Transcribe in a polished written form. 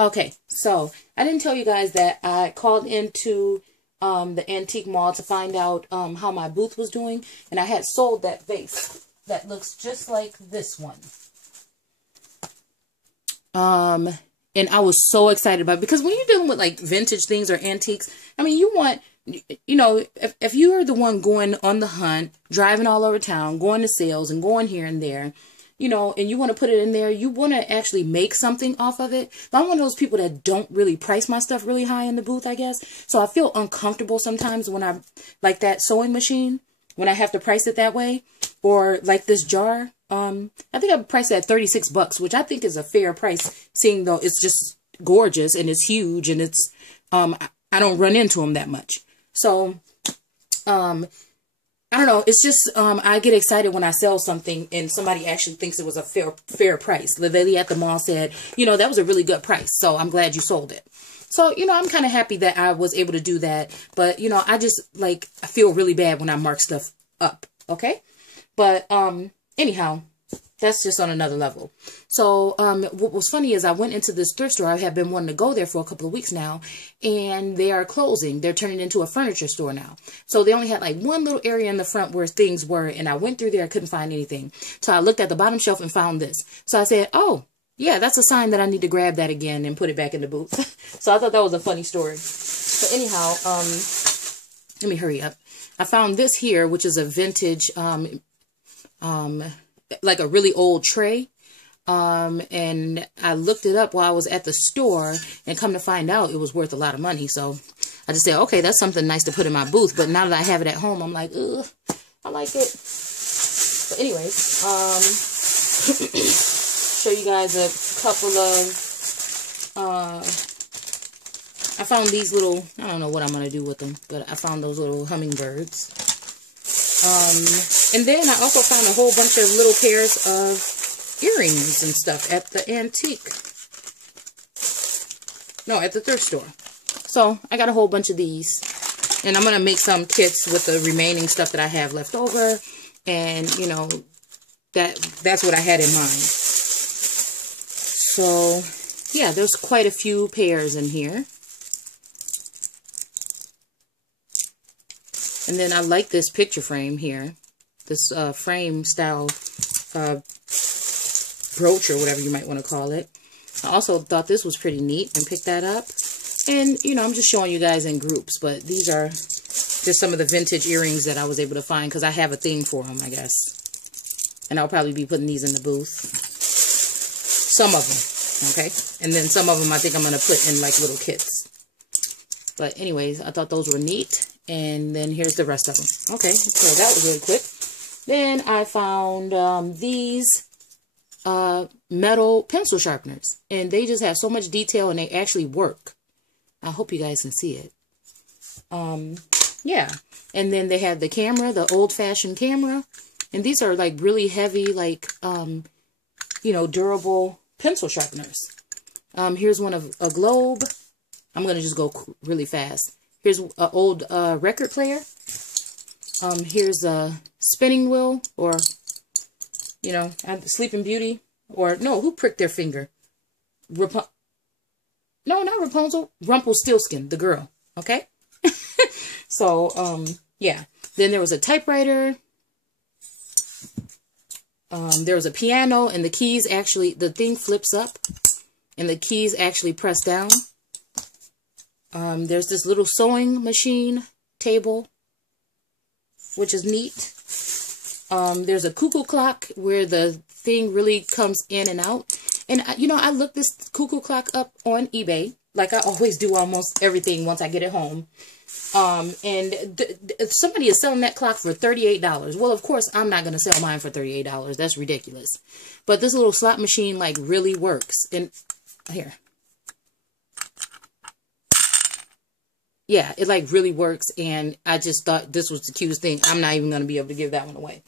Okay, so I didn't tell you guys that I called into the antique mall to find out how my booth was doing, and I had sold that vase that looks just like this one. And I was so excited about it because when you're dealing with like vintage things or antiques, I mean, you want, you know, if you are the one going on the hunt, driving all over town, going to sales and going here and there, you know, and you want to put it in there, you want to actually make something off of it. But I'm one of those people that don't really price my stuff really high in the booth, I guess. So I feel uncomfortable sometimes when I, like that sewing machine, when I have to price it that way, or like this jar. I think I priced it at 36 bucks, which I think is a fair price, seeing though it's just gorgeous and it's huge and it's, I don't run into them that much. So, I don't know. It's just, I get excited when I sell something and somebody actually thinks it was a fair price. The lady at the mall said, you know, that was a really good price. So I'm glad you sold it. So, you know, I'm kind of happy that I was able to do that. But, you know, I just like, I feel really bad when I mark stuff up. Okay. But, anyhow, that's just on another level. So, what was funny is I went into this thrift store. I have been wanting to go there for a couple of weeks now, and they are closing. They're turning into a furniture store now. So they only had like one little area in the front where things were, and I went through there. I couldn't find anything. So I looked at the bottom shelf and found this. So I said, oh, yeah, that's a sign that I need to grab that again and put it back in the booth. So I thought that was a funny story. But anyhow, let me hurry up. I found this here, which is a vintage, like a really old tray. And I looked it up while I was at the store, and come to find out it was worth a lot of money. So I just said, okay, that's something nice to put in my booth. But now that I have it at home, I'm like, ugh, I like it. But anyways, show you guys a couple of, I found these little, I don't know what I'm going to do with them, but I found those little hummingbirds. And then I also found a whole bunch of little pairs of earrings and stuff at the at the thrift store. So I got a whole bunch of these, and I'm going to make some kits with the remaining stuff that I have left over. And, you know, that's what I had in mind. So yeah, there's quite a few pairs in here. And then I like this picture frame here. This frame style brooch or whatever you might want to call it. I also thought this was pretty neat and picked that up. And, you know, I'm just showing you guys in groups. But these are just some of the vintage earrings that I was able to find because I have a thing for them, I guess. And I'll probably be putting these in the booth. Some of them, okay? And then some of them I think I'm going to put in like little kits. But anyways, I thought those were neat. And then here's the rest of them. Okay, so that was really quick. Then I found these metal pencil sharpeners. And they just have so much detail and they actually work. I hope you guys can see it. Yeah. And then they have the camera, the old-fashioned camera. And these are like really heavy, like, you know, durable pencil sharpeners. Here's one of a globe. I'm going to just go really fast. Here's an old record player. Here's a spinning wheel, or, you know, Sleeping Beauty. Or, no, who pricked their finger? No, not Rapunzel. Rumpelstiltskin, the girl. Okay? So, yeah. Then there was a typewriter. There was a piano, and the keys actually, the thing flips up, and the keys actually press down. There's this little sewing machine table, which is neat. There's a cuckoo clock where the thing really comes in and out. And, you know, I looked this cuckoo clock up on eBay, like I always do almost everything once I get it home. And somebody is selling that clock for $38. Well, of course, I'm not going to sell mine for $38. That's ridiculous. But this little slot machine, like, really works. And here. Yeah, it like really works, and I just thought this was the cutest thing. I'm not even going to be able to give that one away.